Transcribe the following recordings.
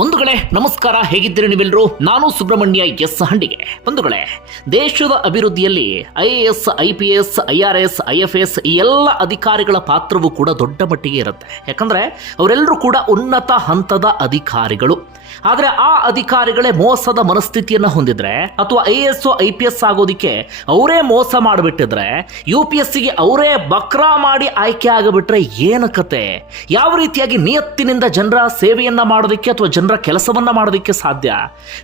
ಬಂಧುಗಳೇ, ನಮಸ್ಕಾರ. ಹೇಗಿದ್ದೀರಿ ನೀವೆಲ್ಲರೂ? ನಾನು ಸುಬ್ರಹ್ಮಣ್ಯ ಎಸ್ ಹಂಡಿಗೆ. ಬಂಧುಗಳೇ, ದೇಶದ ಅಭಿವೃದ್ಧಿಯಲ್ಲಿ I A S, I P S, I R S, I F S ಈ ಎಲ್ಲ ಅಧಿಕಾರಿಗಳ ಪಾತ್ರವೂ ಕೂಡ ದೊಡ್ಡ ಮಟ್ಟಿಗೆ ಇರುತ್ತೆ. ಯಾಕಂದರೆ, ಅವರೆಲ್ಲರೂ ಕೂಡ ಉನ್ನತ ಹಂತದ ಅಧಿಕಾರಿಗಳು. ಆದರೆ ಆ ಅಧಿಕಾರಿಗಳೇ ಮೋಸದ ಮನಸ್ಥಿತಿಯನ್ನು ಹೊಂದಿದ್ರೆ ಅಥವಾ I S I P S ಆಗೋದಕ್ಕೆ ಅವರೇ ಮೋಸ ಮಾಡಿಬಿಟ್ಟಿದ್ರೆ ಯು ಪಿ ಎಸ್ ಸಿಗೆ ಅವರೇ ಬಕ್ರಾ ಮಾಡಿ ಆಯ್ಕೆ ಆಗಿಬಿಟ್ರೆ ಏನು ಕತೆ? ಯಾವ ರೀತಿಯಾಗಿ ನಿಯತ್ತಿನಿಂದ ಜನರ ಸೇವೆಯನ್ನ ಮಾಡೋದಕ್ಕೆ ಅಥವಾ ಜನರ ಕೆಲಸವನ್ನ ಮಾಡೋದಕ್ಕೆ ಸಾಧ್ಯ?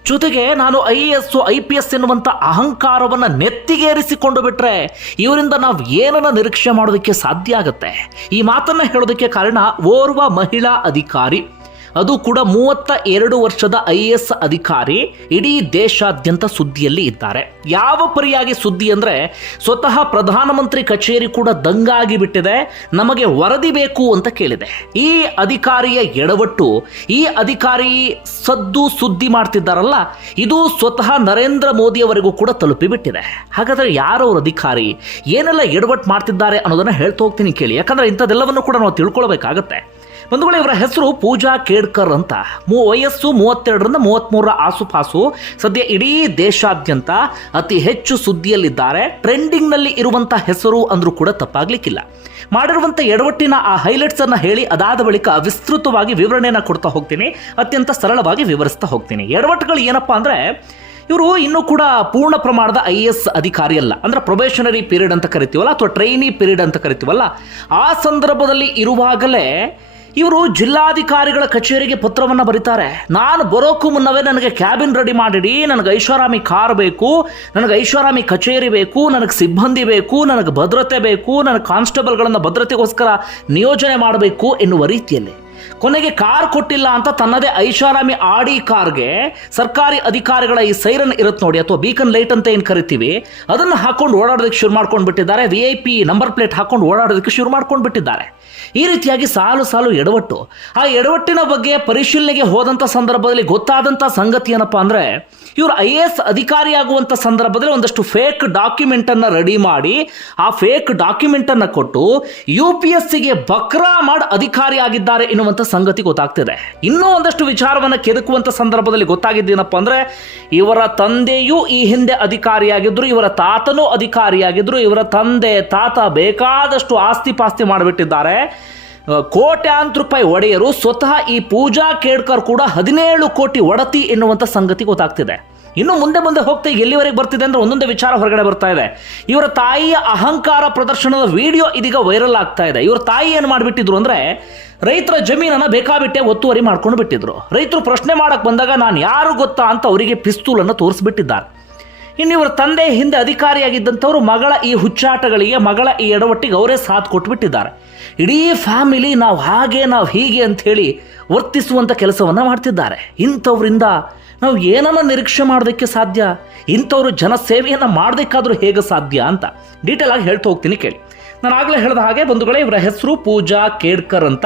ಜೊತೆಗೆ ನಾನು I S I P S ಎನ್ನುವಂತ ಅಹಂಕಾರವನ್ನ ನೆತ್ತಿಗೇರಿಸಿಕೊಂಡು ಬಿಟ್ರೆ ಇವರಿಂದ ನಾವು ಏನನ್ನ ನಿರೀಕ್ಷೆ ಮಾಡೋದಕ್ಕೆ ಸಾಧ್ಯ ಆಗುತ್ತೆ? ಈ ಮಾತನ್ನ ಹೇಳೋದಕ್ಕೆ ಕಾರಣ ಓರ್ವ ಮಹಿಳಾ ಅಧಿಕಾರಿ. ಅದು ಕೂಡ ಮೂವತ್ತ ಎರಡು ವರ್ಷದ ಐ ಎ ಎಸ್ ಅಧಿಕಾರಿ ಇಡೀ ದೇಶಾದ್ಯಂತ ಸುದ್ದಿಯಲ್ಲಿ ಇದ್ದಾರೆ. ಯಾವ ಪರಿಯಾಗಿ ಸುದ್ದಿ ಅಂದ್ರೆ ಸ್ವತಃ ಪ್ರಧಾನಮಂತ್ರಿ ಕಚೇರಿ ಕೂಡ ದಂಗಾಗಿ ಬಿಟ್ಟಿದೆ, ನಮಗೆ ವರದಿ ಬೇಕು ಅಂತ ಕೇಳಿದೆ. ಈ ಅಧಿಕಾರಿಯ ಎಡವಟ್ಟು, ಈ ಅಧಿಕಾರಿ ಸದ್ದು ಸುದ್ದಿ ಮಾಡ್ತಿದ್ದಾರಲ್ಲ, ಇದು ಸ್ವತಃ ನರೇಂದ್ರ ಮೋದಿಯವರೆಗೂ ಕೂಡ ತಲುಪಿ ಬಿಟ್ಟಿದೆ. ಹಾಗಾದ್ರೆ ಯಾರವ್ರ ಅಧಿಕಾರಿ? ಏನೆಲ್ಲ ಎಡವಟ್ಟು ಮಾಡ್ತಿದ್ದಾರೆ ಅನ್ನೋದನ್ನ ಹೇಳ್ತಾ ಹೋಗ್ತೀನಿ ಕೇಳಿ. ಯಾಕಂದ್ರೆ ಇಂಥದ್ದೆಲ್ಲವನ್ನು ಕೂಡ ನಾವು ತಿಳ್ಕೊಳ್ಬೇಕಾಗತ್ತೆ. ಬಂಧುಗಳೇ, ಇವರ ಹೆಸರು ಪೂಜಾ ಕೇಡ್ಕರ್ ಅಂತ. ಮೂ, ವಯಸ್ಸು ಮೂವತ್ತೆರಡರಿಂದ ಮೂವತ್ತ್ಮೂರರ ಆಸುಪಾಸು. ಸದ್ಯ ಇಡೀ ದೇಶಾದ್ಯಂತ ಅತಿ ಹೆಚ್ಚು ಸುದ್ದಿಯಲ್ಲಿದ್ದಾರೆ. ಟ್ರೆಂಡಿಂಗ್ನಲ್ಲಿ ಇರುವಂಥ ಹೆಸರು ಅಂದರೂ ಕೂಡ ತಪ್ಪಾಗ್ಲಿಕ್ಕಿಲ್ಲ. ಮಾಡಿರುವಂಥ ಎಡವಟ್ಟಿನ ಆ ಹೈಲೈಟ್ಸನ್ನು ಹೇಳಿ ಅದಾದ ಬಳಿಕ ವಿಸ್ತೃತವಾಗಿ ವಿವರಣೆಯನ್ನು ಕೊಡ್ತಾ ಹೋಗ್ತೀನಿ. ಅತ್ಯಂತ ಸರಳವಾಗಿ ವಿವರಿಸ್ತಾ ಹೋಗ್ತೀನಿ. ಎಡವಟ್ಟುಗಳು ಏನಪ್ಪ ಅಂದರೆ, ಇವರು ಇನ್ನೂ ಕೂಡ ಪೂರ್ಣ ಪ್ರಮಾಣದ ಐ ಎಸ್ ಅಧಿಕಾರಿ ಅಲ್ಲ ಅಂದ್ರೆ ಪ್ರೊಬೇಷನರಿ ಪೀರಿಯಡ್ ಅಂತ ಕರಿತೀವಲ್ಲ, ಅಥವಾ ಟ್ರೈನಿ ಪೀರಿಯಡ್ ಅಂತ ಕರಿತೀವಲ್ಲ. ಆ ಸಂದರ್ಭದಲ್ಲಿ ಇರುವಾಗಲೇ ಇವರು ಜಿಲ್ಲಾಧಿಕಾರಿಗಳ ಕಚೇರಿಗೆ ಪತ್ರವನ್ನು ಬರೀತಾರೆ. ನಾನು ಬರೋಕ್ಕೂ ಮುನ್ನವೇ ನನಗೆ ಕ್ಯಾಬಿನ್ ರೆಡಿ ಮಾಡಿಡಿ, ನನಗೆ ಐಷಾರಾಮಿ ಕಾರ್ ಬೇಕು, ನನಗೆ ಐಷಾರಾಮಿ ಕಚೇರಿ ಬೇಕು, ನನಗೆ ಸಿಬ್ಬಂದಿ ಬೇಕು, ನನಗೆ ಭದ್ರತೆ ಬೇಕು ನನಗೆ ಕಾನ್ಸ್ಟೇಬಲ್ಗಳನ್ನು ಭದ್ರತೆಗೋಸ್ಕರ ನಿಯೋಜನೆ ಮಾಡಬೇಕು ಎನ್ನುವ ರೀತಿಯಲ್ಲಿ. ಕೊನೆಗೆ ಕಾರ್ ಕೊಟ್ಟಿಲ್ಲ ಅಂತ ತನ್ನದೇ ಐಷಾರಾಮಿ ಆಡಿ ಕಾರ್ಗೆ ಸರ್ಕಾರಿ ಅಧಿಕಾರಿಗಳ ಈ ಸೈರನ್ ಇರುತ್ತೆ ನೋಡಿ ಅಥವಾ ಬೀಕನ್ ಲೈಟ್ ಅಂತ ಏನು ಕರಿತೀವಿ? ಅದನ್ನು ಹಾಕೊಂಡು ಓಡಾಡೋದಕ್ಕೆ ಶುರು ಮಾಡ್ಕೊಂಡು ಬಿಟ್ಟಿದ್ದಾರೆ. V I P number plate ಹಾಕೊಂಡು ಓಡಾಡೋದಕ್ಕೆ ಶುರು ಮಾಡ್ಕೊಂಡು ಬಿಟ್ಟಿದ್ದಾರೆ. ಈ ರೀತಿಯಾಗಿ ಸಾಲು ಸಾಲು ಎಡವಟ್ಟು. ಆ ಎಡವಟ್ಟಿನ ಬಗ್ಗೆ ಪರಿಶೀಲನೆಗೆ ಹೋದಂಥ ಸಂದರ್ಭದಲ್ಲಿ ಗೊತ್ತಾದಂಥ ಸಂಗತಿ ಏನಪ್ಪಾ ಅಂದ್ರೆ, ಇವರು ಐ ಎ ಎಸ್ ಅಧಿಕಾರಿಯಾಗುವಂಥ ಸಂದರ್ಭದಲ್ಲಿ ಒಂದಷ್ಟು ಫೇಕ್ ಡಾಕ್ಯುಮೆಂಟನ್ನು ರೆಡಿ ಮಾಡಿ, ಆ ಫೇಕ್ ಡಾಕ್ಯುಮೆಂಟನ್ನು ಕೊಟ್ಟು, ಯು ಪಿ ಎಸ್ ಸಿಗೆ ಬಕ್ರಾ ಮಾಡಿ ಅಧಿಕಾರಿ ಆಗಿದ್ದಾರೆ ಎನ್ನುವಂಥ ಸಂಗತಿ ಗೊತ್ತಾಗ್ತಿದೆ. ಇನ್ನೂ ಒಂದಷ್ಟು ವಿಚಾರವನ್ನು ಕೆದಕುವಂಥ ಸಂದರ್ಭದಲ್ಲಿ ಗೊತ್ತಾಗಿದ್ದೇನಪ್ಪ ಅಂದರೆ, ಇವರ ತಂದೆಯೂ ಈ ಹಿಂದೆ ಅಧಿಕಾರಿಯಾಗಿದ್ದರು, ಇವರ ತಾತನೂ ಅಧಿಕಾರಿಯಾಗಿದ್ದರು, ಇವರ ತಂದೆ, ತಾತ ಬೇಕಾದಷ್ಟು ಆಸ್ತಿ ಪಾಸ್ತಿ ಮಾಡಿಬಿಟ್ಟಿದ್ದಾರೆ. ಕೋಟ್ಯಾಂತರ ರೂಪಾಯಿ ಒಡೆಯರು ಸ್ವತಃ ಈ ಪೂಜಾ ಕೇಡ್ಕರ್ ಕೂಡ ಹದಿನೇಳು ಕೋಟಿ ಒಡತಿ ಎನ್ನುವಂಥ ಸಂಗತಿ ಗೊತ್ತಾಗ್ತಿದೆ. ಇನ್ನು ಮುಂದೆ ಮುಂದೆ ಹೋಗ್ತಾ ಎಲ್ಲಿವರೆಗೆ ಬರ್ತಿದೆ ಅಂದ್ರೆ ಒಂದೊಂದೇ ವಿಚಾರ ಹೊರಗಡೆ ಬರ್ತಾ ಇದೆ. ಇವರ ತಾಯಿಯ ಅಹಂಕಾರ ಪ್ರದರ್ಶನದ ವಿಡಿಯೋ ಇದೀಗ ವೈರಲ್ ಆಗ್ತಾ ಇದೆ. ಇವರ ತಾಯಿ ಏನು ಮಾಡಿಬಿಟ್ಟಿದ್ರು ಅಂದ್ರೆ ರೈತರ ಜಮೀನನ್ನ ಬೇಕಾಬಿಟ್ಟೆ ಒತ್ತುವರಿ ಮಾಡ್ಕೊಂಡು ಬಿಟ್ಟಿದ್ರು. ರೈತರು ಪ್ರಶ್ನೆ ಮಾಡಕ್ಕೆ ಬಂದಾಗ ನಾನು ಯಾರು ಗೊತ್ತಾ ಅಂತ ಅವರಿಗೆ ಪಿಸ್ತೂಲನ್ನು ತೋರಿಸ್ಬಿಟ್ಟಿದ್ದಾರೆ. ಇನ್ನು ಇವರ ತಂದೆ ಹಿಂದೆ ಅಧಿಕಾರಿಯಾಗಿದ್ದಂಥವ್ರು ಮಗಳ ಈ ಹುಚ್ಚಾಟಗಳಿಗೆ ಮಗಳ ಈ ಎಡವಟ್ಟಿಗೆ ಅವರೇ ಸಾಥ್ ಕೊಟ್ಬಿಟ್ಟಿದ್ದಾರೆ. ಇಡೀ ಫ್ಯಾಮಿಲಿ ನಾವು ಹಾಗೆ, ನಾವು ಹೀಗೆ ಅಂತ ಹೇಳಿ ವರ್ತಿಸುವಂಥ ಕೆಲಸವನ್ನು ಮಾಡ್ತಿದ್ದಾರೆ. ಇಂಥವ್ರಿಂದ ನಾವು ಏನನ್ನ ನಿರೀಕ್ಷೆ ಮಾಡೋದಕ್ಕೆ ಸಾಧ್ಯ? ಇಂಥವ್ರು ಜನಸೇವೆಯನ್ನು ಮಾಡಬೇಕಾದ್ರೂ ಹೇಗೆ ಸಾಧ್ಯ ಅಂತ ಡೀಟೇಲ್ ಆಗಿ ಹೇಳ್ತಾ ಹೋಗ್ತೀನಿ ಕೇಳಿ. ನಾನು ಆಗಲೇ ಹೇಳಿದ ಹಾಗೆ ಬಂಧುಗಳೇ, ಇವರ ಹೆಸರು ಪೂಜಾ ಕೇಡ್ಕರ್ ಅಂತ.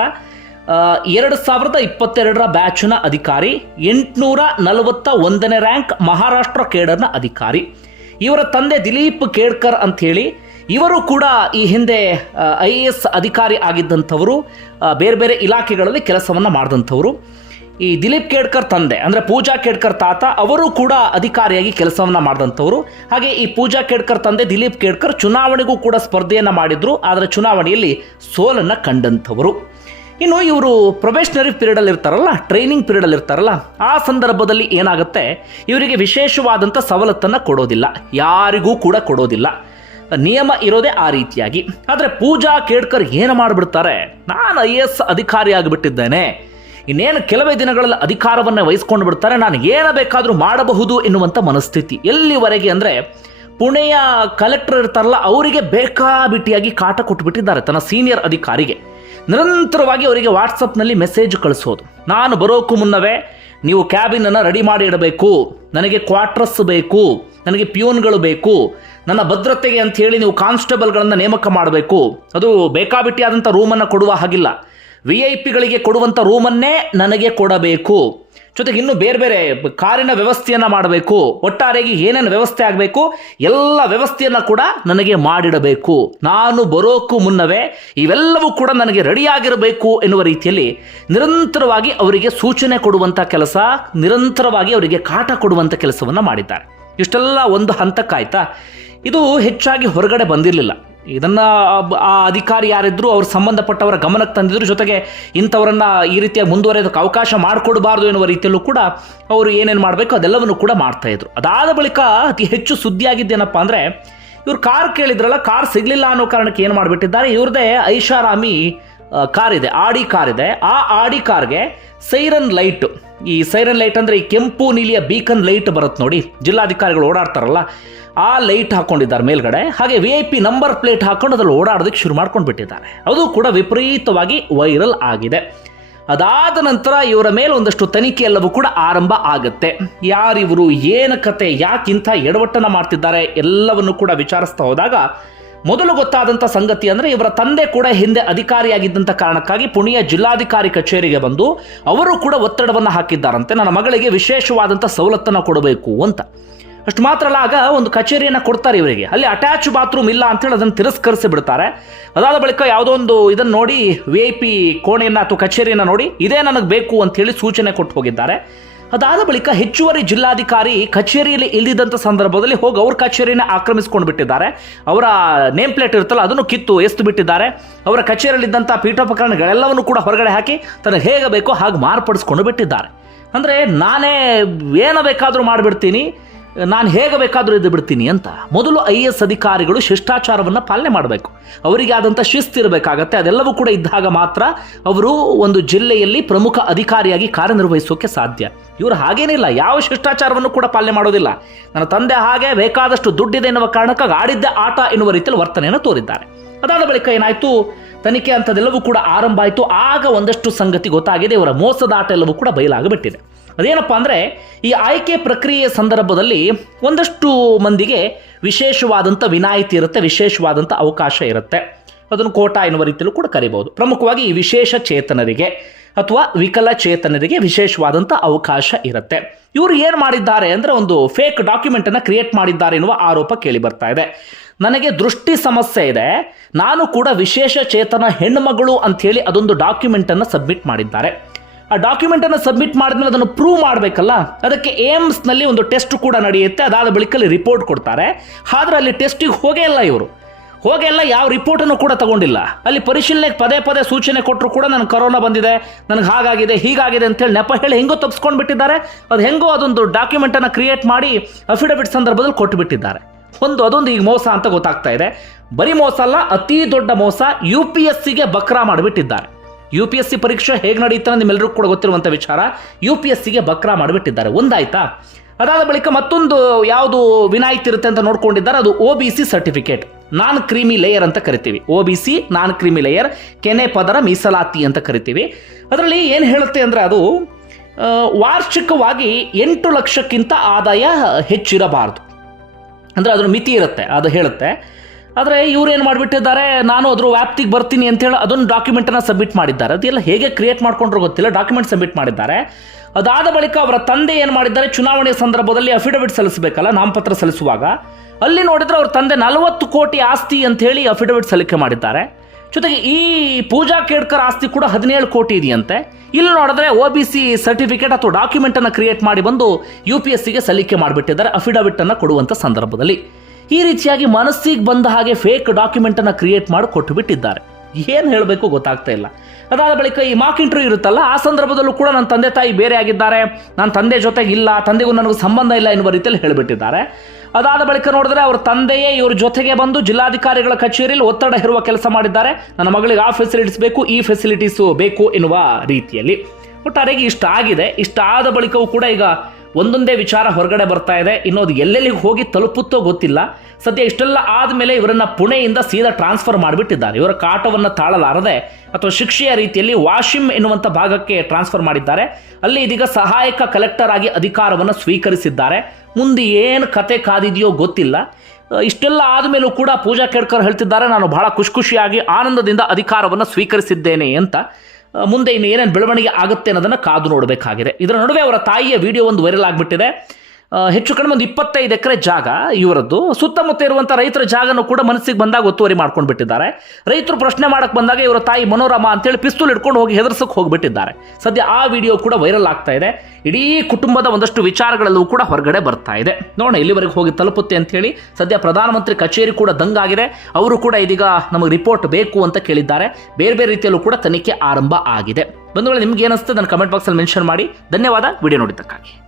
ಎರಡು ಸಾವಿರದ ಇಪ್ಪತ್ತೆರಡರ ಬ್ಯಾಚ್ನ ಅಧಿಕಾರಿ, ಎಂಟುನೂರ ನಲವತ್ತ ಒಂದನೇ ರ್ಯಾಂಕ್ ಮಹಾರಾಷ್ಟ್ರ ಕೇಡರ್ನ ಅಧಿಕಾರಿ. ಇವರ ತಂದೆ ದಿಲೀಪ್ ಕೇಡ್ಕರ್ ಅಂಥೇಳಿ ಇವರು ಕೂಡ ಈ ಹಿಂದೆ ಐ ಎ ಎಸ್ ಅಧಿಕಾರಿ ಆಗಿದ್ದಂಥವರು ಬೇರೆ ಬೇರೆ ಇಲಾಖೆಗಳಲ್ಲಿ ಕೆಲಸವನ್ನು ಮಾಡಿದಂಥವರು. ಈ ದಿಲೀಪ್ ಕೇಡ್ಕರ್ ತಂದೆ, ಅಂದರೆ ಪೂಜಾ ಕೇಡ್ಕರ್ ತಾತ, ಅವರು ಕೂಡ ಅಧಿಕಾರಿಯಾಗಿ ಕೆಲಸವನ್ನು ಮಾಡಿದಂಥವರು. ಹಾಗೆ ಈ ಪೂಜಾ ಕೇಡ್ಕರ್ ತಂದೆ ದಿಲೀಪ್ ಕೇಡ್ಕರ್ ಚುನಾವಣೆಗೂ ಕೂಡ ಸ್ಪರ್ಧೆಯನ್ನು ಮಾಡಿದ್ರು, ಆದರೆ ಚುನಾವಣೆಯಲ್ಲಿ ಸೋಲನ್ನು ಕಂಡಂಥವರು. ಇನ್ನು ಇವರು ಪ್ರೊಬೇಷನರಿ ಪೀರಿಯಡಲ್ಲಿ ಇರ್ತಾರಲ್ಲ ಟ್ರೈನಿಂಗ್ ಪೀರಿಯಡಲ್ಲಿ ಇರ್ತಾರಲ್ಲ, ಆ ಸಂದರ್ಭದಲ್ಲಿ ಏನಾಗುತ್ತೆ, ಇವರಿಗೆ ವಿಶೇಷವಾದಂಥ ಸವಲತ್ತನ್ನು ಕೊಡೋದಿಲ್ಲ, ಯಾರಿಗೂ ಕೂಡ ಕೊಡೋದಿಲ್ಲ. ನಿಯಮ ಇರೋದೇ ಆ ರೀತಿಯಾಗಿ. ಆದರೆ ಪೂಜಾ ಕೇಡ್ಕರ್ ಏನು ಮಾಡಿಬಿಡ್ತಾರೆ? ನಾನು ಐ ಎ ಎಸ್ ಅಧಿಕಾರಿ ಆಗಿಬಿಟ್ಟಿದ್ದೇನೆ. ಇನ್ನೇನು ಕೆಲವೇ ದಿನಗಳಲ್ಲಿ ಅಧಿಕಾರವನ್ನು ವಹಿಸ್ಕೊಂಡು ಬಿಡ್ತಾರೆ. ನಾನು ಏನು ಬೇಕಾದರೂ ಮಾಡಬಹುದು ಎನ್ನುವಂಥ ಮನಸ್ಥಿತಿ. ಎಲ್ಲಿವರೆಗೆ ಅಂದರೆ ಪುಣೆಯ ಕಲೆಕ್ಟರ್ ಇರ್ತಾರಲ್ಲ, ಅವರಿಗೆ ಬೇಕಾಬಿಟ್ಟಿಯಾಗಿ ಕಾಟ ಕೊಟ್ಟುಬಿಟ್ಟಿದ್ದಾರೆ ತನ್ನ ಸೀನಿಯರ್ ಅಧಿಕಾರಿಗೆ. ನಿರಂತರವಾಗಿ ಅವರಿಗೆ ವಾಟ್ಸಪ್ನಲ್ಲಿ ಮೆಸೇಜ್ ಕಳಿಸೋದು. ನಾನು ಬರೋಕ್ಕೂ ಮುನ್ನವೇ ನೀವು ಕ್ಯಾಬಿನನ್ನು ರೆಡಿ ಮಾಡಿ ಇಡಬೇಕು. ನನಗೆ ಕ್ವಾರ್ಟರ್ಸ್ ಬೇಕು. ನನಗೆ ಪಿಯೋನ್ಗಳು ಬೇಕು. ನನ್ನ ಭದ್ರತೆಗೆ ಅಂತ ಹೇಳಿ ನೀವು ಕಾನ್ಸ್ಟೇಬಲ್ಗಳನ್ನು ನೇಮಕ ಮಾಡಬೇಕು. ಅದು ಬೇಕಾಬಿಟ್ಟಿಯಾದಂಥ ರೂಮನ್ನು ಕೊಡುವ ಹಾಗಿಲ್ಲ. ವಿ ಐ ಪಿಗಳಿಗೆ ಕೊಡುವಂಥ ರೂಮನ್ನೇ ನನಗೆ ಕೊಡಬೇಕು. ಜೊತೆಗೆ ಇನ್ನೂ ಬೇರೆ ಬೇರೆ ಕಾರಿನ ವ್ಯವಸ್ಥೆಯನ್ನು ಮಾಡಬೇಕು. ಒಟ್ಟಾರೆಯಾಗಿ ಏನೇನು ವ್ಯವಸ್ಥೆ ಆಗಬೇಕು, ಎಲ್ಲ ವ್ಯವಸ್ಥೆಯನ್ನು ಕೂಡ ನನಗೆ ಮಾಡಿಡಬೇಕು. ನಾನು ಬರೋಕ್ಕೂ ಮುನ್ನವೇ ಇವೆಲ್ಲವೂ ಕೂಡ ನನಗೆ ರೆಡಿಯಾಗಿರಬೇಕು ಎನ್ನುವ ರೀತಿಯಲ್ಲಿ ನಿರಂತರವಾಗಿ ಅವರಿಗೆ ಸೂಚನೆ ಕೊಡುವಂಥ ಕೆಲಸ, ನಿರಂತರವಾಗಿ ಅವರಿಗೆ ಕಾಟ ಕೊಡುವಂಥ ಕೆಲಸವನ್ನು ಮಾಡಿದ್ದಾರೆ. ಇಷ್ಟೆಲ್ಲ ಒಂದು ಹಂತಕ್ಕಾಯ್ತಾ? ಇದು ಹೆಚ್ಚಾಗಿ ಹೊರಗಡೆ ಬಂದಿರಲಿಲ್ಲ. ಇದನ್ನು ಆ- ಅಧಿಕಾರಿ ಯಾರಿದ್ರು ಅವ್ರ ಸಂಬಂಧಪಟ್ಟವರ ಗಮನಕ್ಕೆ ತಂದಿದ್ರು, ಜೊತೆಗೆ ಇಂಥವರನ್ನು ಈ ರೀತಿಯ ಮುಂದುವರೆಯೋದಕ್ಕೆ ಅವಕಾಶ ಮಾಡಿಕೊಡಬಾರ್ದು ಎನ್ನುವ ರೀತಿಯಲ್ಲೂ ಕೂಡ ಅವರು ಏನೇನು ಮಾಡಬೇಕು ಅದೆಲ್ಲವನ್ನು ಕೂಡ ಮಾಡ್ತಾಯಿದ್ರು ಅದಾದ ಬಳಿಕ ಅತಿ ಹೆಚ್ಚು ಸುದ್ದಿಯಾಗಿದ್ದೇನಪ್ಪ ಅಂದರೆ, ಇವ್ರು ಕಾರ್ ಕೇಳಿದ್ರಲ್ಲ, ಕಾರ್ ಸಿಗಲಿಲ್ಲ ಅನ್ನೋ ಕಾರಣಕ್ಕೆ ಏನು ಮಾಡಿಬಿಟ್ಟಿದ್ದಾರೆ, ಇವ್ರದೇ ಐಷಾರಾಮಿ ಕಾರ್ ಇದೆ, ಆಡಿ ಕಾರ್ ಇದೆ. ಆ ಆಡಿ ಕಾರ್ಗೆ ಸೈರನ್ ಲೈಟ್, ಈ ಸೈರನ್ ಲೈಟ್ ಅಂದ್ರೆ ಈ ಕೆಂಪು, ನೀಲಿಯ ಬೀಕನ್ ಲೈಟ್ ಬರುತ್ತೆ ನೋಡಿ. ಜಿಲ್ಲಾಧಿಕಾರಿಗಳು ಓಡಾಡ್ತಾರಲ್ಲ, ಆ ಲೈಟ್ ಹಾಕೊಂಡಿದ್ದಾರೆ ಮೇಲ್ಗಡೆ. ಹಾಗೆ V I P number plate ಹಾಕೊಂಡು ಅದ್ರಲ್ಲಿ ಓಡಾಡೋದಕ್ಕೆ ಶುರು ಮಾಡ್ಕೊಂಡು ಬಿಟ್ಟಿದ್ದಾರೆ ಅದು ಕೂಡ ವಿಪರೀತವಾಗಿ ವೈರಲ್ ಆಗಿದೆ. ಅದಾದ ನಂತರ ಇವರ ಮೇಲೆ ಒಂದಷ್ಟು ತನಿಖೆ ಎಲ್ಲವೂ ಕೂಡ ಆರಂಭ ಆಗುತ್ತೆ. ಯಾರಿವರು, ಏನು ಕತೆ ಯಾಕಿಂಥ ಎಡವಟ್ಟನ ಮಾಡ್ತಿದ್ದಾರೆ, ಎಲ್ಲವನ್ನು ಕೂಡ ವಿಚಾರಿಸ್ತಾ ಹೋದಾಗ ಮೊದಲು ಗೊತ್ತಾದಂಥ ಸಂಗತಿ ಅಂದರೆ ಇವರ ತಂದೆ ಕೂಡ ಹಿಂದೆ ಅಧಿಕಾರಿಯಾಗಿದ್ದಂಥ ಕಾರಣಕ್ಕಾಗಿ ಪುಣೆಯ ಜಿಲ್ಲಾಧಿಕಾರಿ ಕಚೇರಿಗೆ ಬಂದು ಅವರು ಕೂಡ ಒತ್ತಡವನ್ನು ಹಾಕಿದ್ದಾರಂತೆ. ನನ್ನ ಮಗಳಿಗೆ ವಿಶೇಷವಾದಂಥ ಸವಲತ್ತನ್ನು ಕೊಡಬೇಕು ಅಂತ. ಅಷ್ಟು ಮಾತ್ರ ಅಲ್ಲ, ಆಗ ಒಂದು ಕಚೇರಿಯನ್ನು ಕೊಡ್ತಾರೆ ಇವರಿಗೆ. ಅಲ್ಲಿ ಅಟ್ಯಾಚ್ ಬಾತ್ರೂಮ್ ಇಲ್ಲ ಅಂತೇಳಿ ಅದನ್ನು ತಿರಸ್ಕರಿಸಿ ಬಿಡ್ತಾರೆ. ಅದಾದ ಬಳಿಕ ಯಾವುದೋ ಒಂದು ಇದನ್ನು ನೋಡಿ ವಿ ಐ ಪಿ ಕೋಣೆಯನ್ನು ಅಥವಾ ಕಚೇರಿಯನ್ನು ನೋಡಿ ಇದೇ ನನಗೆ ಬೇಕು ಅಂತ ಹೇಳಿ ಸೂಚನೆ ಕೊಟ್ಟು ಹೋಗಿದ್ದಾರೆ. ಅದಾದ ಬಳಿಕ ಹೆಚ್ಚುವರಿ ಜಿಲ್ಲಾಧಿಕಾರಿ ಕಚೇರಿಯಲ್ಲಿ ಇಲ್ಲದಿದ್ದಂಥ ಸಂದರ್ಭದಲ್ಲಿ ಹೋಗಿ ಅವ್ರ ಕಚೇರಿನ ಆಕ್ರಮಿಸ್ಕೊಂಡು ಬಿಟ್ಟಿದ್ದಾರೆ. ಅವರ ನೇಮ್ ಪ್ಲೇಟ್ ಇರುತ್ತಲ್ಲ, ಅದನ್ನು ಕಿತ್ತು ಎಸ್ತು ಬಿಟ್ಟಿದ್ದಾರೆ. ಅವರ ಕಚೇರಿಯಲ್ಲಿದ್ದಂಥ ಪೀಠೋಪಕರಣಗಳೆಲ್ಲವನ್ನು ಕೂಡ ಹೊರಗಡೆ ಹಾಕಿ ತನಗೆ ಹೇಗೆ ಬೇಕೋ ಹಾಗೆ ಮಾರ್ಪಡಿಸ್ಕೊಂಡು ಬಿಟ್ಟಿದ್ದಾರೆ. ಅಂದರೆ ನಾನೇ ಏನು ಬೇಕಾದರೂ ಮಾಡಿಬಿಡ್ತೀನಿ. ನಾನು ಹೇಗೆ ಬೇಕಾದರೂ ಇದು ಬಿಡ್ತೀನಿ ಅಂತ ಮೊದಲು ಐ ಎಸ್ ಅಧಿಕಾರಿಗಳು ಶಿಷ್ಟಾಚಾರವನ್ನು ಪಾಲನೆ ಮಾಡಬೇಕು. ಅವರಿಗೆ ಆದಂಥ ಶಿಸ್ತು ಇರಬೇಕಾಗತ್ತೆ. ಅದೆಲ್ಲವೂ ಕೂಡ ಇದ್ದಾಗ ಮಾತ್ರ ಅವರು ಒಂದು ಜಿಲ್ಲೆಯಲ್ಲಿ ಪ್ರಮುಖ ಅಧಿಕಾರಿಯಾಗಿ ಕಾರ್ಯನಿರ್ವಹಿಸೋಕೆ ಸಾಧ್ಯ. ಇವರು ಹಾಗೇನಿಲ್ಲ ಯಾವ ಶಿಷ್ಟಾಚಾರವನ್ನು ಕೂಡ ಪಾಲನೆ ಮಾಡೋದಿಲ್ಲ. ನನ್ನ ತಂದೆ ಹಾಗೆ ಬೇಕಾದಷ್ಟು ದುಡ್ಡಿದೆ ಎನ್ನುವ ಕಾರಣಕ್ಕಾಗಿ ಆಡಿದ್ದ ಆಟ ಎನ್ನುವ ರೀತಿಯಲ್ಲಿ ವರ್ತನೆಯನ್ನು ತೋರಿದ್ದಾರೆ. ಅದಾದ ಬಳಿಕ ಏನಾಯಿತು? ತನಿಖೆ ಅಂಥದ್ದೆಲ್ಲವೂ ಕೂಡ ಆರಂಭ ಆಯಿತು. ಆಗ ಒಂದಷ್ಟು ಸಂಗತಿ ಗೊತ್ತಾಗಿದೆ. ಇವರ ಮೋಸದ ಆಟ ಎಲ್ಲವೂ ಕೂಡ ಬಯಲಾಗಿಬಿಟ್ಟಿದೆ. ಅದೇನಪ್ಪ ಅಂದರೆ ಈ ಆಯ್ಕೆ ಪ್ರಕ್ರಿಯೆ ಸಂದರ್ಭದಲ್ಲಿ ಒಂದಷ್ಟು ಮಂದಿಗೆ ವಿಶೇಷವಾದಂಥ ವಿನಾಯಿತಿ ಇರುತ್ತೆ ವಿಶೇಷವಾದಂಥ ಅವಕಾಶ ಇರುತ್ತೆ. ಅದನ್ನು ಕೋಟಾ ಎನ್ನುವ ರೀತಿಯಲ್ಲೂ ಕೂಡ ಕರಿಬೋದು ಪ್ರಮುಖವಾಗಿ ಈ ವಿಶೇಷ ಚೇತನರಿಗೆ ಅಥವಾ ವಿಕಲಚೇತನರಿಗೆ ವಿಶೇಷವಾದಂಥ ಅವಕಾಶ ಇರುತ್ತೆ. ಇವರು ಏನು ಮಾಡಿದ್ದಾರೆ ಅಂದರೆ ಒಂದು ಫೇಕ್ ಡಾಕ್ಯುಮೆಂಟನ್ನು ಕ್ರಿಯೇಟ್ ಮಾಡಿದ್ದಾರೆ ಎನ್ನುವ ಆರೋಪ ಕೇಳಿ ಬರ್ತಾ ಇದೆ. ನನಗೆ ದೃಷ್ಟಿ ಸಮಸ್ಯೆ ಇದೆ, ನಾನು ಕೂಡ ವಿಶೇಷ ಚೇತನ ಹೆಣ್ಣುಮಗಳು ಅಂಥೇಳಿ ಅದೊಂದು ಡಾಕ್ಯುಮೆಂಟನ್ನು ಸಬ್ಮಿಟ್ ಮಾಡಿದ್ದಾರೆ. ಆ ಡಾಕ್ಯುಮೆಂಟನ್ನು ಸಬ್ಮಿಟ್ ಮಾಡಿದ್ಮೇಲೆ ಅದನ್ನು ಪ್ರೂವ್ ಮಾಡಬೇಕಲ್ಲ? ಅದಕ್ಕೆ ಏಮ್ಸ್ನಲ್ಲಿ ಒಂದು ಟೆಸ್ಟ್ ಕೂಡ ನಡೆಯುತ್ತೆ. ಅದಾದ ಬಳಿಕ ರಿಪೋರ್ಟ್ ಕೊಡ್ತಾರೆ. ಆದ್ರೆ ಅಲ್ಲಿ ಟೆಸ್ಟಿಗೆ ಹೋಗೇ ಇಲ್ಲ ಇವರು. ಹೋಗೆಲ್ಲ ಯಾವ ರಿಪೋರ್ಟನ್ನು ಕೂಡ ತಗೊಂಡಿಲ್ಲ. ಅಲ್ಲಿ ಪರಿಶೀಲನೆಗೆ ಪದೇ ಪದೇ ಸೂಚನೆ ಕೊಟ್ಟರು ಕೂಡ ನನಗೆ ಕರೋನಾ ಬಂದಿದೆ, ನನಗೆ ಹಾಗಾಗಿದೆ, ಹೀಗಾಗಿದೆ ಅಂತೇಳಿ ನೆಪ ಹೇಳಿ ಹೆಂಗೋ ತಪ್ಪಿಸ್ಕೊಂಡು ಬಿಟ್ಟಿದ್ದಾರೆ. ಅದು ಹೆಂಗೋ ಅದೊಂದು ಡಾಕ್ಯುಮೆಂಟನ್ನು ಕ್ರಿಯೇಟ್ ಮಾಡಿ ಅಫಿಡವಿಟ್ ಸಂದರ್ಭದಲ್ಲಿ ಕೊಟ್ಟು ಬಿಟ್ಟಿದ್ದಾರೆ ಒಂದು, ಅದೊಂದು ಈಗ ಮೋಸ ಅಂತ ಗೊತ್ತಾಗ್ತಾ ಇದೆ. ಬರೀ ಮೋಸ ಅಲ್ಲ, ಅತಿ ದೊಡ್ಡ ಮೋಸ ಯು ಪಿ ಎಸ್ ಸಿಗೆ ಬಕ್ರಾ ಮಾಡಿಬಿಟ್ಟಿದ್ದಾರೆ. ಯು ಪಿ ಎಸ್ ಸಿ ಪರೀಕ್ಷೆ ಹೇಗೆ ನಡೆಯುತ್ತೆ ನಿಮ್ಮೆಲ್ಲರಿಗೂ ಕೂಡ ಗೊತ್ತಿರುವಂಥ ವಿಚಾರ. ಯು ಪಿ ಎಸ್ ಸಿಗೆ ಬಕ್ರಾ ಮಾಡಿಬಿಟ್ಟಿದ್ದಾರೆ. ಒಂದಾಯ್ತಾ? ಅದಾದ ಬಳಿಕ ಮತ್ತೊಂದು ಯಾವುದು ವಿನಾಯಿತಿ ಇರುತ್ತೆ ಅಂತ ನೋಡ್ಕೊಂಡಿದ್ದಾರೆ. ಅದು O B C certificate. Non creamy layer ಅಂತ ಕರಿತೀವಿ. O B C, non creamy layer, ಕೆನೆ ಪದರ ಮೀಸಲಾತಿ ಅಂತ ಕರಿತೀವಿ. ಅದರಲ್ಲಿ ಏನು ಹೇಳುತ್ತೆ ಅಂದರೆ ಅದು ವಾರ್ಷಿಕವಾಗಿ ಎಂಟು ಲಕ್ಷಕ್ಕಿಂತ ಆದಾಯ ಹೆಚ್ಚಿರಬಾರದು. ಅಂದರೆ ಅದರ ಮಿತಿ ಇರುತ್ತೆ. ಅದು ಹೇಳುತ್ತೆ. ಆದರೆ ಇವ್ರು ಏನು ಮಾಡಿಬಿಟ್ಟಿದ್ದಾರೆ, ನಾನು ಅದ್ರ ವ್ಯಾಪ್ತಿಗೆ ಬರ್ತೀನಿ ಅಂತೇಳಿ ಅದೊಂದು ಡಾಕ್ಯುಮೆಂಟನ್ನು ಸಬ್ಮಿಟ್ ಮಾಡಿದ್ದಾರೆ. ಅದೆಲ್ಲ ಹೇಗೆ ಕ್ರಿಯೇಟ್ ಮಾಡ್ಕೊಂಡ್ರು ಗೊತ್ತಿಲ್ಲ ಡಾಕ್ಯುಮೆಂಟ್ ಸಬ್ಮಿಟ್ ಮಾಡಿದ್ದಾರೆ. ಅದಾದ ಬಳಿಕ ಅವರ ತಂದೆ ಏನು ಮಾಡಿದ್ದಾರೆ, ಚುನಾವಣೆ ಸಂದರ್ಭದಲ್ಲಿ ಅಫಿಡವಿಟ್ ಸಲ್ಲಿಸಬೇಕಲ್ಲ, ನಾಮಪತ್ರ ಸಲ್ಲಿಸುವಾಗ. ಅಲ್ಲಿ ನೋಡಿದ್ರೆ ಅವ್ರ ತಂದೆ ನಲವತ್ತು ಕೋಟಿ ಆಸ್ತಿ ಅಂತ ಹೇಳಿ ಅಫಿಡವಿಟ್ ಸಲ್ಲಿಕೆ ಮಾಡಿದ್ದಾರೆ. ಜೊತೆಗೆ ಈ ಪೂಜಾ ಕೇಡ್ಕರ್ ಆಸ್ತಿ ಕೂಡ ಹದಿನೇಳು ಕೋಟಿ ಇದೆಯಂತೆ. ಇಲ್ಲಿ ನೋಡಿದ್ರೆ ಒ ಬಿ ಸಿ ಸರ್ಟಿಫಿಕೇಟ್ ಅಥವಾ ಡಾಕ್ಯುಮೆಂಟನ್ನು ಕ್ರಿಯೇಟ್ ಮಾಡಿ ಬಂದು ಯು ಪಿ ಎಸ್ ಸಿಗೆ ಸಲ್ಲಿಕೆ ಮಾಡಿಬಿಟ್ಟಿದ್ದಾರೆ ಅಫಿಡವಿಟ್ ಅನ್ನು ಕೊಡುವಂತ ಸಂದರ್ಭದಲ್ಲಿ. ಈ ರೀತಿಯಾಗಿ ಮನಸ್ಸಿಗೆ ಬಂದ ಹಾಗೆ ಫೇಕ್ ಡಾಕ್ಯುಮೆಂಟ್ ಅನ್ನು ಕ್ರಿಯೇಟ್ ಮಾಡಿ ಕೊಟ್ಟು ಬಿಟ್ಟಿದ್ದಾರೆ. ಏನು ಹೇಳಬೇಕು ಗೊತ್ತಾಗ್ತಾ ಇಲ್ಲ. ಅದಾದ ಬಳಿಕ ಈ ಮಾಕ್ ಇಂಟರ್ವ್ಯೂ ಇರುತ್ತಲ್ಲ, ಆ ಸಂದರ್ಭದಲ್ಲೂ ಕೂಡ ನನ್ನ ತಂದೆ ತಾಯಿ ಬೇರೆ ಆಗಿದ್ದಾರೆ. ನನ್ನ ತಂದೆ ಜೊತೆಗೆ ಇಲ್ಲ, ತಂದೆಗೂ ನನಗೂ ಸಂಬಂಧ ಇಲ್ಲ ಎನ್ನುವ ರೀತಿಯಲ್ಲಿ ಹೇಳಿಬಿಟ್ಟಿದ್ದಾರೆ. ಅದಾದ ಬಳಿಕ ನೋಡಿದ್ರೆ ಅವ್ರ ತಂದೆಯೇ ಇವ್ರ ಜೊತೆಗೆ ಬಂದು ಜಿಲ್ಲಾಧಿಕಾರಿಗಳ ಕಚೇರಿಯಲ್ಲಿ ಒತ್ತಡ ಹೇರುವ ಕೆಲಸ ಮಾಡಿದ್ದಾರೆ. ನನ್ನ ಮಗಳಿಗೆ ಆ ಫೆಸಿಲಿಟೀಸ್ ಬೇಕು, ಈ ಫೆಸಿಲಿಟೀಸು ಬೇಕು ಎನ್ನುವ ರೀತಿಯಲ್ಲಿ. ಒಟ್ಟಾರೆಗೆ ಇಷ್ಟ ಆಗಿದೆ. ಇಷ್ಟ ಆದ ಬಳಿಕವೂ ಕೂಡ ಈಗ ಒಂದೊಂದೇ ವಿಚಾರ ಹೊರಗಡೆ ಬರ್ತಾ ಇದೆ. ಇನ್ನೋದು ಎಲ್ಲೆಲ್ಲಿಗೆ ಹೋಗಿ ತಲುಪುತ್ತೋ ಗೊತ್ತಿಲ್ಲ. ಸದ್ಯ ಇಷ್ಟೆಲ್ಲ ಆದಮೇಲೆ ಇವರನ್ನ ಪುಣೆಯಿಂದ ಸೀದಾ ಟ್ರಾನ್ಸ್ಫರ್ ಮಾಡಿಬಿಟ್ಟಿದ್ದಾರೆ. ಇವರ ಕಾಟವನ್ನು ತಾಳಲಾರದೆ ಅಥವಾ ಶಿಕ್ಷೆಯ ರೀತಿಯಲ್ಲಿ ವಾಶಿಮ್ ಎನ್ನುವಂಥ ಭಾಗಕ್ಕೆ ಟ್ರಾನ್ಸ್ಫರ್ ಮಾಡಿದ್ದಾರೆ. ಅಲ್ಲಿ ಇದೀಗ ಸಹಾಯಕ ಕಲೆಕ್ಟರ್ ಆಗಿ ಅಧಿಕಾರವನ್ನು ಸ್ವೀಕರಿಸಿದ್ದಾರೆ. ಮುಂದೆ ಏನು ಕತೆ ಕಾದಿದೆಯೋ ಗೊತ್ತಿಲ್ಲ. ಇಷ್ಟೆಲ್ಲ ಆದಮೇಲೂ ಕೂಡ ಪೂಜಾ ಕೇಡ್ಕರ್ ಹೇಳ್ತಿದ್ದಾರೆ, ನಾನು ಬಹಳ ಖುಷಿ ಖುಷಿಯಾಗಿ ಆನಂದದಿಂದ ಅಧಿಕಾರವನ್ನು ಸ್ವೀಕರಿಸಿದ್ದೇನೆ ಅಂತ. ಮುಂದೆ ಇನ್ನು ಏನೇನು ಬೆಳವಣಿಗೆ ಆಗುತ್ತೆ ಅನ್ನೋದನ್ನು ಕಾದು ನೋಡಬೇಕಾಗಿದೆ. ಇದರ ನಡುವೆ ಅವರ ತಾಯಿಯ ವಿಡಿಯೋ ಒಂದು ವೈರಲ್ ಆಗಿಬಿಟ್ಟಿದೆ. ಹೆಚ್ಚು ಕಡಿಮೆ ಒಂದು ಇಪ್ಪತ್ತೈದು ಎಕರೆ ಜಾಗ ಇವರದ್ದು. ಸುತ್ತಮುತ್ತ ಇರುವಂಥ ರೈತರ ಜಾಗನೂ ಕೂಡ ಮನಸ್ಸಿಗೆ ಬಂದಾಗ ಒತ್ತುವರಿ ಮಾಡ್ಕೊಂಡು ಬಿಟ್ಟಿದ್ದಾರೆ. ರೈತರು ಪ್ರಶ್ನೆ ಮಾಡಕ್ಕೆ ಬಂದಾಗ ಇವರ ತಾಯಿ ಮನೋರಮ ಅಂತೇಳಿ ಪಿಸ್ತೂಲ್ ಇಟ್ಕೊಂಡು ಹೋಗಿ ಹೆದರ್ಸಕ್ಕೆ ಹೋಗಿಬಿಟ್ಟಿದ್ದಾರೆ. ಸದ್ಯ ಆ ವಿಡಿಯೋ ಕೂಡ ವೈರಲ್ ಆಗ್ತಾ ಇದೆ. ಇಡೀ ಕುಟುಂಬದ ಒಂದಷ್ಟು ವಿಚಾರಗಳಲ್ಲೂ ಕೂಡ ಹೊರಗಡೆ ಬರ್ತಾ ಇದೆ. ನೋಡೋಣ ಇಲ್ಲಿವರೆಗೆ ಹೋಗಿ ತಲುಪುತ್ತೆ ಅಂತ ಹೇಳಿ ಸದ್ಯ ಪ್ರಧಾನಮಂತ್ರಿ ಕಚೇರಿ ಕೂಡ ದಂಗಾಗಿದೆ. ಅವರು ಕೂಡ ಇದೀಗ ನಮಗೆ ರಿಪೋರ್ಟ್ ಬೇಕು ಅಂತ ಕೇಳಿದ್ದಾರೆ. ಬೇರೆ ಬೇರೆ ರೀತಿಯಲ್ಲೂ ಕೂಡ ತನಿಖೆ ಆರಂಭ ಆಗಿದೆ. ಬಂಧುಗಳು, ನಿಮ್ಗೆ ಏನಿಸ್ತದೆ ನನ್ನ ಕಮೆಂಟ್ ಬಾಕ್ಸಲ್ಲಿ ಮೆನ್ಷನ್ ಮಾಡಿ. ಧನ್ಯವಾದ. ವಿಡಿಯೋ ನೋಡಿದ್ದಕ್ಕಾಗಿ.